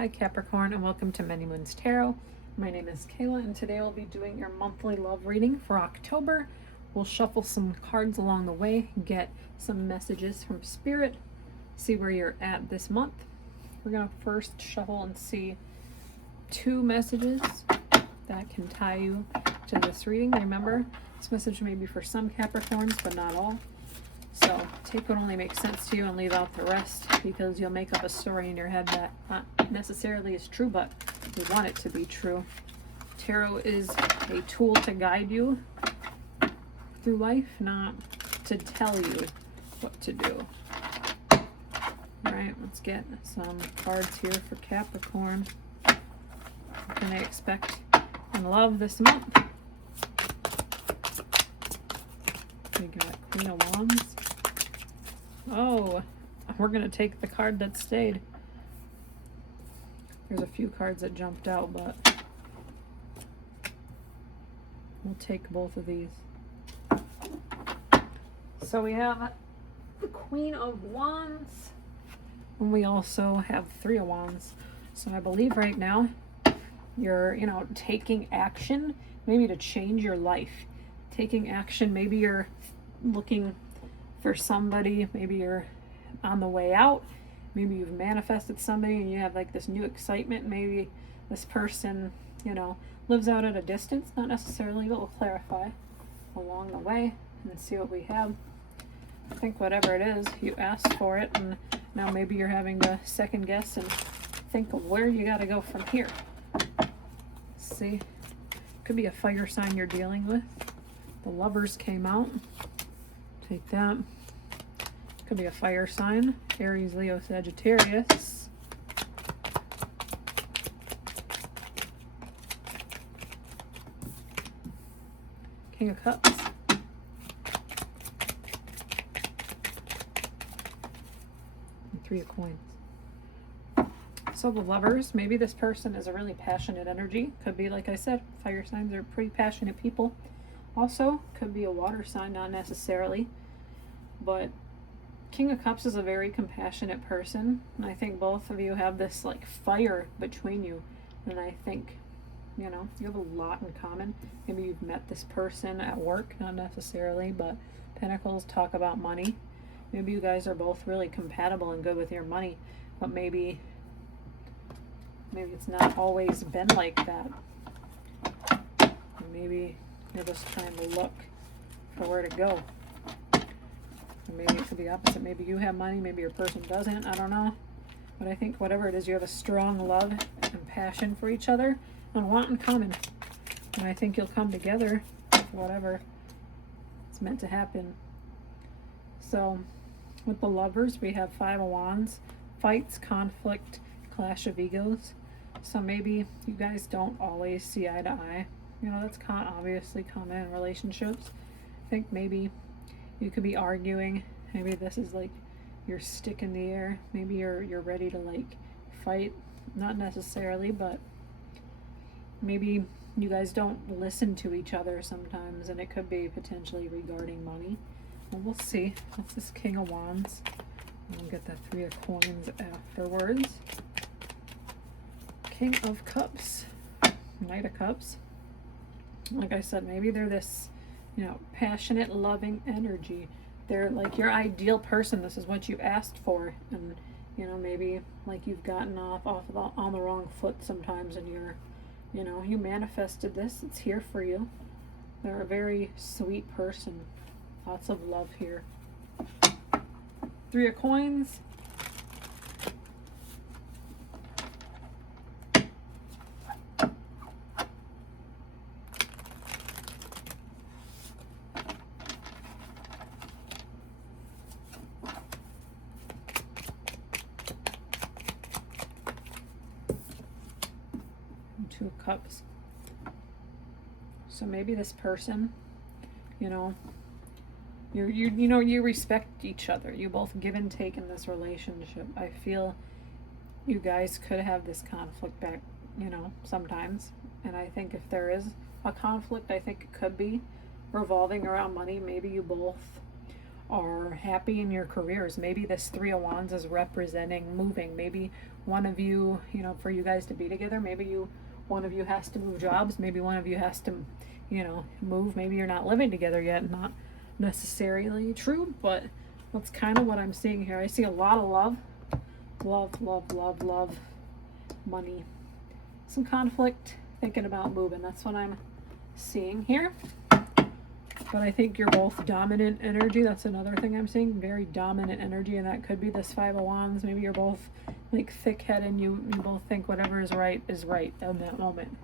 Hi Capricorn, and welcome to Many Moons Tarot. My name is Kayla, and today we'll be doing your monthly love reading for October. We'll shuffle some cards along the way, get some messages from Spirit, see where you're at this month. We're going to first shuffle and see 2 messages that can tie you to this reading. Remember, this message may be for some Capricorns, but not all. So take what only makes sense to you and leave out the rest, because you'll make up a story in your head that not necessarily is true, but you want it to be true. Tarot is a tool to guide you through life, not to tell you what to do. Alright, let's get some cards here for Capricorn. What can they expect in love this month? We got Queen of Wands. Oh, we're going to take the card that stayed. There's a few cards that jumped out, but we'll take both of these. So we have the Queen of Wands, and we also have 3 of Wands. So I believe right now you're, taking action, maybe to change your life. Taking action, maybe you're looking for somebody, maybe you're on the way out, maybe you've manifested somebody and you have like this new excitement. Maybe this person, lives out at a distance, not necessarily, but we'll clarify along the way and see what we have. I think whatever it is, you asked for it, and now maybe you're having to second guess and think of where you got to go from here. See, could be a fire sign you're dealing with. The Lovers came out. Take that. Could be a fire sign. Aries, Leo, Sagittarius. King of Cups. And 3 of Coins. So the Lovers, maybe this person is a really passionate energy. Could be, like I said, fire signs are pretty passionate people. Also, could be a water sign, not necessarily. But King of Cups is a very compassionate person. And I think both of you have this like fire between you. And I think, you have a lot in common. Maybe you've met this person at work, not necessarily, but Pentacles talk about money. Maybe you guys are both really compatible and good with your money, but maybe it's not always been like that. Maybe you're just trying to look for where to go. Or maybe it could be opposite. Maybe you have money, maybe your person doesn't. I don't know. But I think whatever it is, you have a strong love and passion for each other and want in common. And I think you'll come together with whatever it's meant to happen. So with the Lovers, we have 5 of Wands. Fights, conflict, clash of egos. So maybe you guys don't always see eye to eye. That's obviously common in relationships. I think maybe you could be arguing. Maybe this is like your stick in the air. Maybe you're ready to like fight. Not necessarily, but maybe you guys don't listen to each other sometimes, and it could be potentially regarding money. Well, we'll see. That's this King of Wands. We'll get the 3 of Coins afterwards. King of Cups. Knight of Cups. Like I said, maybe they're this, passionate, loving energy. They're like your ideal person. This is what you asked for. And, maybe like you've gotten on the wrong foot sometimes, and you manifested this. It's here for you. They're a very sweet person. Lots of love here. 3 of Coins. And 2 of Cups. So maybe this person, you respect each other. You both give and take in this relationship. I feel you guys could have this conflict back, sometimes. And I think if there is a conflict, I think it could be revolving around money. Maybe you both are happy in your careers. Maybe this Three of Wands is representing moving. Maybe one of you, you know, for you guys to be together. Maybe one of you has to move jobs. Maybe one of you has to, you know, move. Maybe you're not living together yet. Not necessarily true, but that's kind of what I'm seeing here. I see a lot of love. Love, love, love, love, money. Some conflict, thinking about moving. That's what I'm seeing here. But I think you're both dominant energy. That's another thing I'm seeing. Very dominant energy, and that could be this Five of Wands. Maybe you're both like thick-headed, and you both think whatever is right in that moment.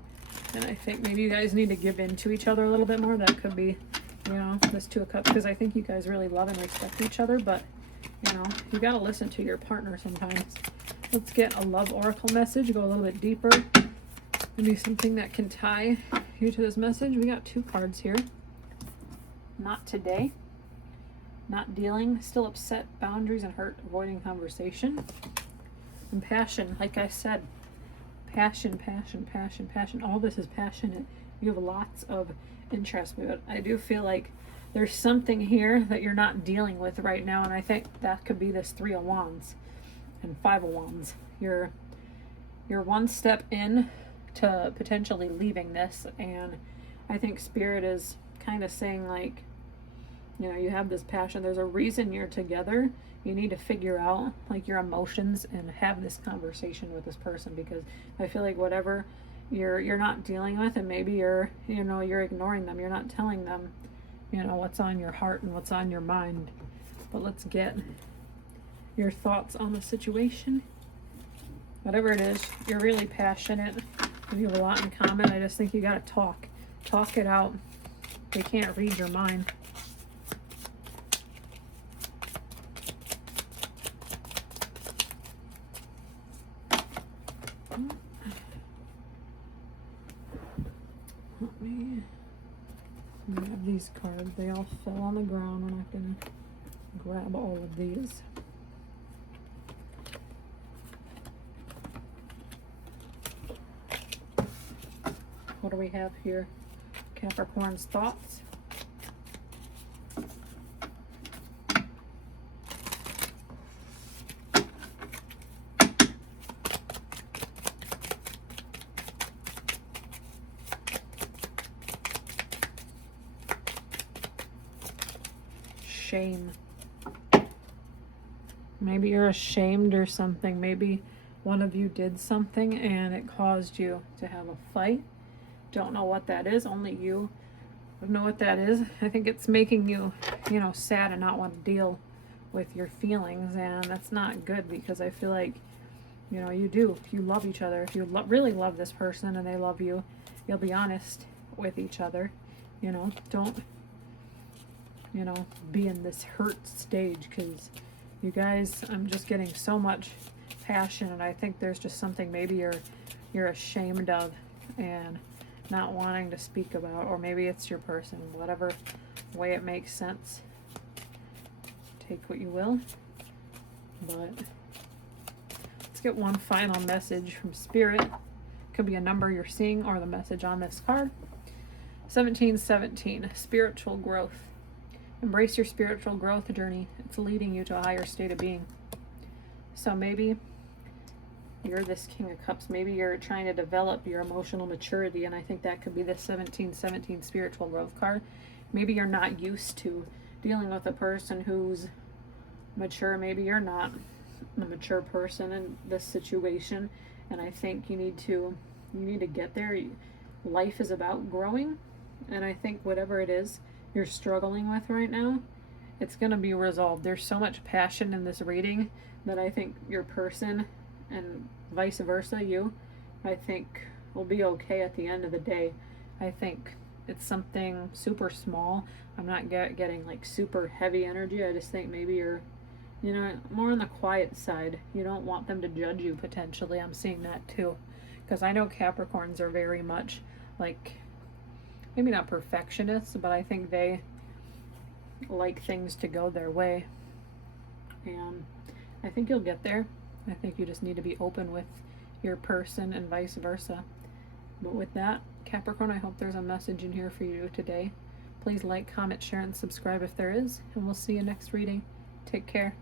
And I think maybe you guys need to give in to each other a little bit more. That could be, you know, this Two of Cups, because I think you guys really love and respect each other, but, you know, you got to listen to your partner sometimes. Let's get a love oracle message, go a little bit deeper. Maybe something that can tie you to this message. We got 2 cards here. Not today. Not dealing. Still upset. Boundaries and hurt. Avoiding conversation. And passion. Like I said, passion, passion, passion, passion. All this is passionate. You have lots of interest. But I do feel like there's something here that you're not dealing with right now. And I think that could be this 3 of Wands and 5 of Wands. You're one step in to potentially leaving this. And I think Spirit is kind of saying, like, you know, you have this passion. There's a reason you're together. You need to figure out like your emotions and have this conversation with this person, because I feel like whatever you're not dealing with, and maybe you're ignoring them. You're not telling them, you know, what's on your heart and what's on your mind. But let's get your thoughts on the situation. Whatever it is, you're really passionate. You have a lot in common. I just think you got to talk it out. They can't read your mind. Let me grab these cards. They all fell on the ground. We're not going to grab all of these. What do we have here? Capricorn's thoughts. Shame. Maybe you're ashamed or something. Maybe one of you did something and it caused you to have a fight. Don't know what that is. Only you know what that is. I think it's making you, you know, sad and not want to deal with your feelings, and that's not good, because I feel like, you know, you do. If you love each other, if you really love this person and they love you, you'll be honest with each other. You know, don't, you know, be in this hurt stage, because you guys, I'm just getting so much passion, and I think there's just something maybe you're ashamed of and not wanting to speak about, or maybe it's your person. Whatever way it makes sense, take what you will. But let's get one final message from Spirit. Could be a number you're seeing or the message on this card. 1717, spiritual growth. Embrace your spiritual growth journey. It's leading you to a higher state of being. So maybe you're this King of Cups. Maybe you're trying to develop your emotional maturity, and I think that could be the 1717 spiritual growth card. Maybe you're not used to dealing with a person who's mature. Maybe you're not a mature person in this situation, and I think you need to get there. Life is about growing, and I think whatever it is you're struggling with right now, it's going to be resolved. There's so much passion in this reading that I think your person, and vice versa, you, I think will be okay at the end of the day. I think it's something super small. I'm not getting like super heavy energy. I just think maybe you're, you know, more on the quiet side. You don't want them to judge you potentially. I'm seeing that too, because I know Capricorns are very much like, maybe not perfectionists, but I think they like things to go their way, and I think you'll get there. I think you just need to be open with your person and vice versa. But with that, Capricorn, I hope there's a message in here for you today. Please like, comment, share, and subscribe if there is, and we'll see you next reading. Take care.